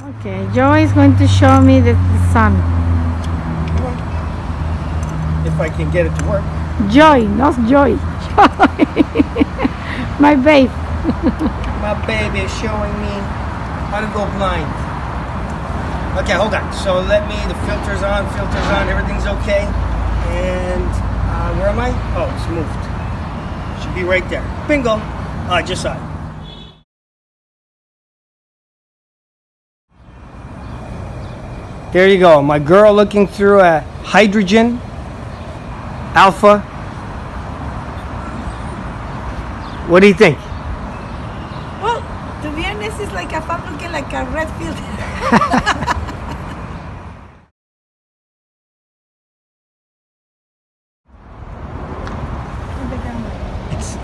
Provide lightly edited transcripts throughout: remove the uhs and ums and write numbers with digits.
Okay, Joy is going to show me the sun. If I can get it to work. Joy, not Joy. Joy. My babe. My baby is showing me how to go blind. Okay, hold on. So the filter's on, everything's okay. And where am I? Oh, it's moved. Should be right there. Bingo. Oh, I just saw it. There you go. My girl looking through a hydrogen alpha. What do you think? Well, to be honest, it's like I'm looking like a red filter.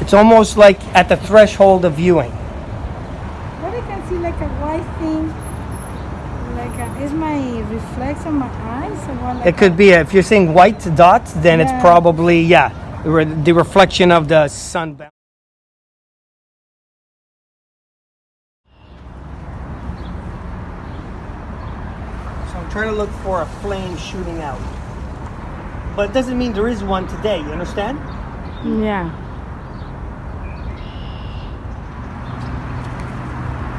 It's almost like at the threshold of viewing. But I can see like a white thing. Is my reflex on my eyes? Or what, like It could be, if you're seeing white dots, then it's probably, the reflection of the sun. So I'm trying to look for a flame shooting out. But it doesn't mean there is one today, you understand? Yeah.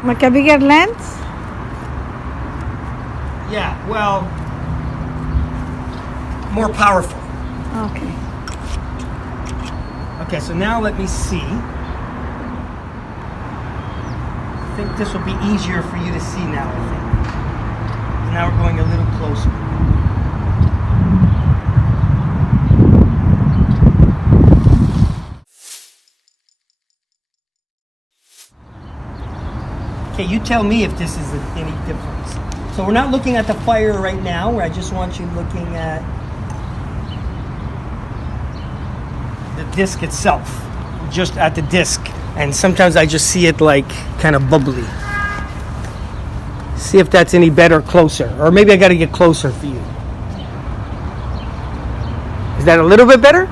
Like a bigger lens? Yeah, well, more powerful. Okay. Okay, so now let me see. I think this will be easier for you to see now, I think. Now we're going a little closer. Okay, you tell me if this is any difference. So we're not looking at the fire right now. I just want you looking at the disc itself, just at the disc. And sometimes I just see it like kind of bubbly. See if that's any better closer. Or maybe I got to get closer for you. Is that a little bit better?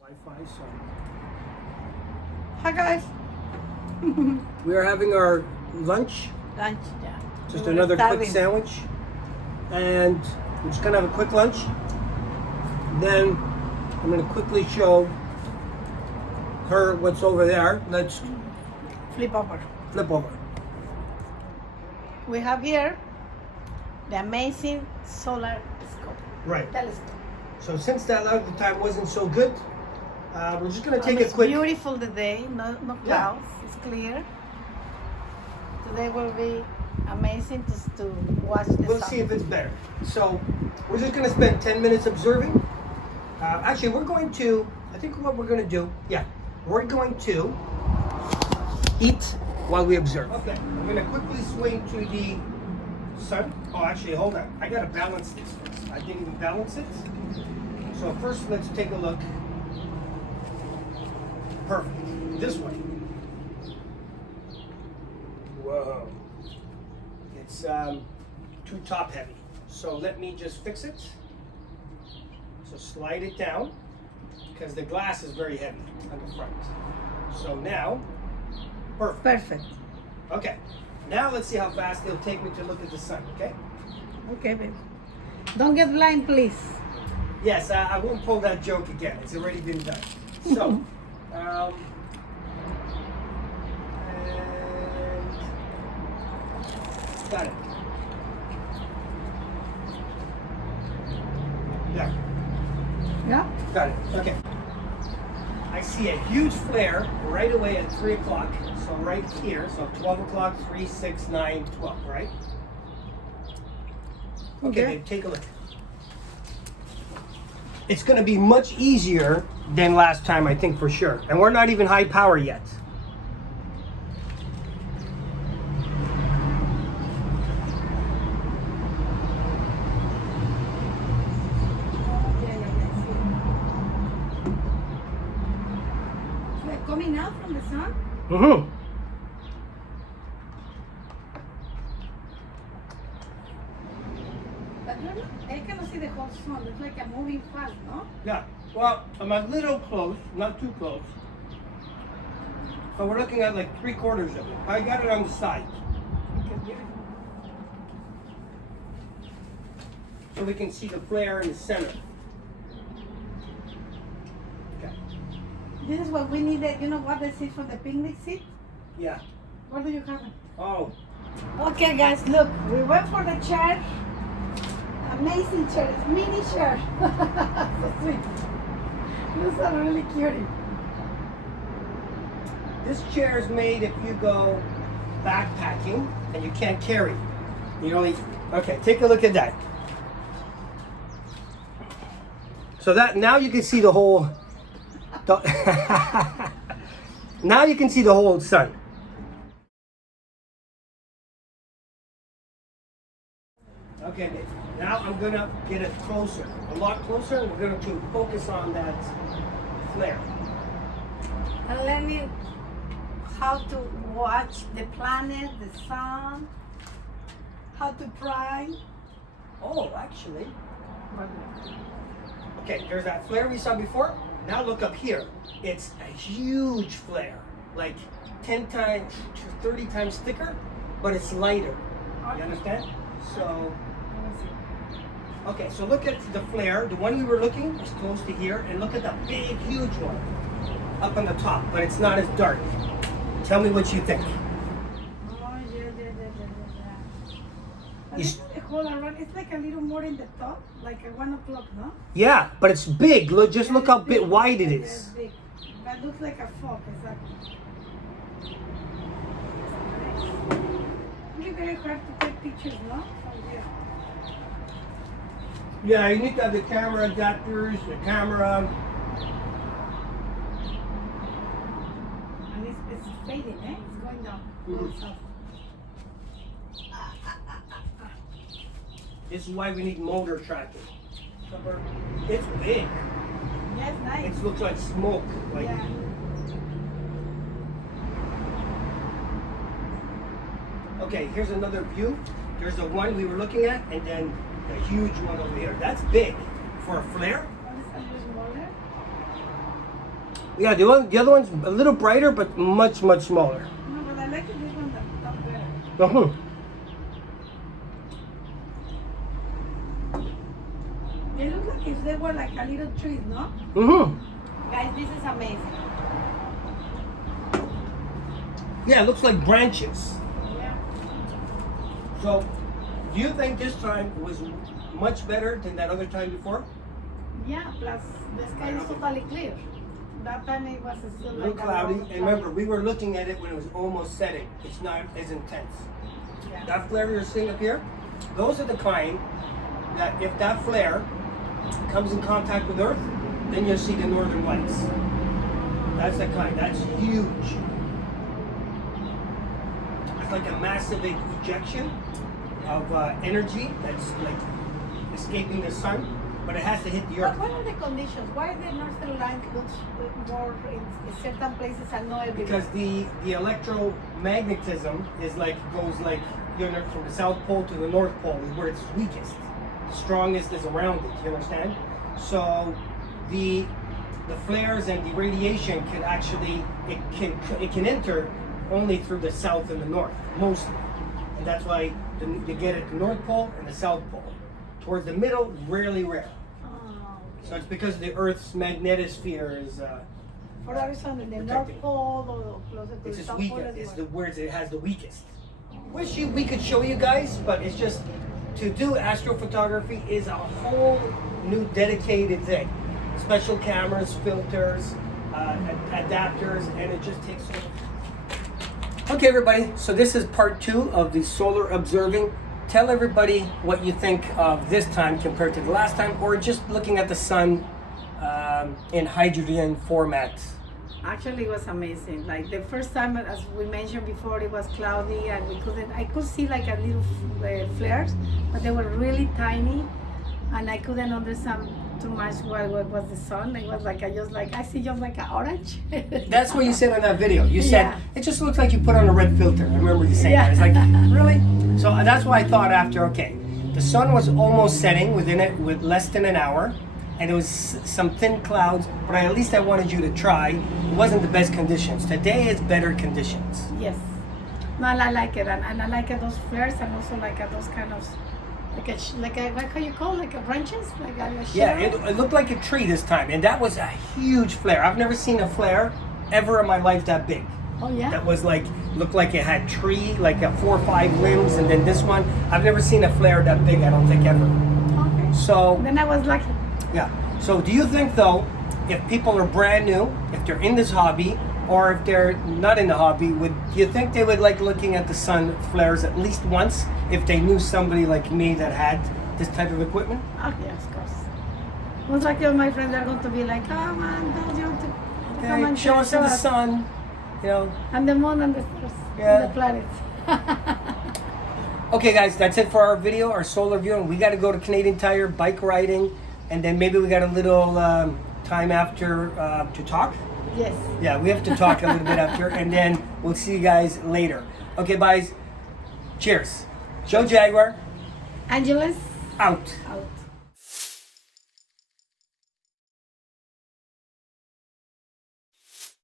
Wi-Fi, so. Hi guys. We are having our lunch. Lunch, yeah. Just another quick sandwich. And we're just gonna have a quick lunch. Then I'm gonna quickly show her what's over there. Let's Flip over. flip over. We have here the amazing solar scope. Right. Telescope. So since that other time wasn't so good, we're just gonna take a It's quick. beautiful today, no clouds, it's clear. Today will be amazing to watch the We'll sun. see if it's better. So we're just gonna spend 10 minutes observing. Actually, we're going to. I think what we're gonna do. Yeah, we're going to eat while we observe. Okay. I'm gonna quickly swing to the sun. Oh, actually, hold on. I gotta balance this first. I didn't even balance it. So first, let's take a look. Perfect. This way. Whoa. It's too top heavy. So let me just fix it. So slide it down because the glass is very heavy on the front. So now, perfect. Perfect. Okay. Now let's see how fast it'll take me to look at the sun, okay? Okay, baby. Don't get blind, please. Yes, I won't pull that joke again. It's already been done. So, and got it. Yeah, Yeah? got it. Okay. I see a huge flare right away at 3 o'clock. So right here, so 12 o'clock, 3, 6, 9, 12, right? Okay, babe, take a look. It's going to be much easier than last time, I think, for sure. And we're not even high power yet. coming out from the sun? Mm-hmm. But you're not, I cannot see the whole sun. It's like a moving fast, no? Yeah. Well, I'm a little close, not too close. So we're looking at like 3/4 of it. I got it on the side. So we can see the flare in the center. Okay. This is what we needed. You know what the seat from the picnic seat? Yeah. Where do you have it? Oh. Okay, guys, look. We went for the chair. Amazing chair. It's mini chair. So sweet. Those are really cute. This chair is made if you go backpacking and you can't carry. You only, okay, take a look at that. So that, now you can see the whole, now you can see the whole sun. Okay, now I'm gonna get it closer, a lot closer, and we're going to focus on that flare. And learning how to watch the planet, the sun, how to pry. Oh, actually. Okay, there's that flare we saw before. Now look up here. It's a huge flare, like 10 times, 30 times thicker, but it's lighter. You understand? So, okay, so look at the flare. The one we were looking is close to here, and look at the big, huge one up on the top, but it's not as dark. Tell me what you think. Oh, yeah. It's the whole around. It's like a little more in the top, like a 1 o'clock, no? Yeah, but it's big. Look, just look how Big, wide it it's is. big. That looks like a fork, exactly. It's very hard to take pictures, no? From here. Yeah, you need to have the camera adapters, the camera. And it's fading, eh? It's going down. Mhm. South. This is why we need motor tracking. It's big. Yeah, it's nice. It looks like smoke. Like, Yeah. okay, here's another view. There's the one we were looking at, and then the huge one over here. That's big for a flare. What is a little smaller? Yeah, the other one's a little brighter, but much, much smaller. No, but I like this one that better. Uh-huh. They look like if they were like a little trees, no? Mm-hmm. Guys, this is amazing. Yeah, it looks like branches. Yeah. So, do you think this time was much better than that other time before? Yeah, plus the sky is totally clear. That time it was still A like little cloudy, long and remember, we were looking at it when it was almost setting. It's not as intense. Yeah. That flare you're seeing up here, those are the kind that if that flare comes in contact with Earth, then you'll see the northern lights. That's the kind, that's huge. It's like a massive ejection of energy that's like escaping the sun, but it has to hit the But Earth. what are the conditions? Why the northern light looks more in certain places and not everywhere? Because the electromagnetism is like goes like from the South Pole to the North Pole is where it's weakest. The strongest is around it. You understand? So the flares and the radiation can actually it can enter only through the south and the north mostly, and that's why you get it at the North Pole and the South Pole. Towards the middle, rarely rare. Oh, So it's because the Earth's magnetosphere is. for that reason, in the North protecting. Pole or closer to It's the just South weak. Pole as It's well. the words it has the weakest. Wish we could show you guys, but it's just to do astrophotography is a whole new dedicated thing. Special cameras, filters, adapters, and it just takes. Okay, everybody. So this is part 2 of the solar observing. Tell everybody what you think of this time compared to the last time, or just looking at the sun in hydrogen format. Actually, it was amazing. Like the first time, as we mentioned before, it was cloudy and I could see like a little flares, but they were really tiny and I couldn't understand too much what was the sun. It was like I see just like an orange. That's what you said on that video. You said Yeah. it just looks like you put on a red filter. I remember you saying Yeah. that. It's like, really? So that's why I thought after, okay, the sun was almost setting within it with less than an hour, and there was some thin clouds, but at least I wanted you to try. It wasn't the best conditions. Today is better conditions. Yes. No, I like it, and I like those flares, and also like those kind of like a what can you call like a branches, like a Yeah, shadow? it looked like a tree this time, and that was a huge flare. I've never seen a flare ever in my life that big. Oh yeah. That was like, looked like it had tree, like a 4 or 5 limbs, and then this one, I've never seen a flare that big, I don't think ever. Okay. So, Then I was lucky. yeah. So do you think though, if people are brand new, if they're in this hobby, or if they're not in the hobby, do you think they would like looking at the sun flares at least once if they knew somebody like me that had this type of equipment? Oh yeah, of course. Most likely all my friends are going to be like, come on, don't you want to come Okay, and show us the sun, you know. and the moon and the stars Yeah. and the planets. Okay guys, that's it for our video, our solar view, and we got to go to Canadian Tire, bike riding, and then maybe we got a little time after to talk. Yes. Yeah, we have to talk a little bit after, and then we'll see you guys later. Okay, guys, cheers. Joe Jaguar, Angeles out. out.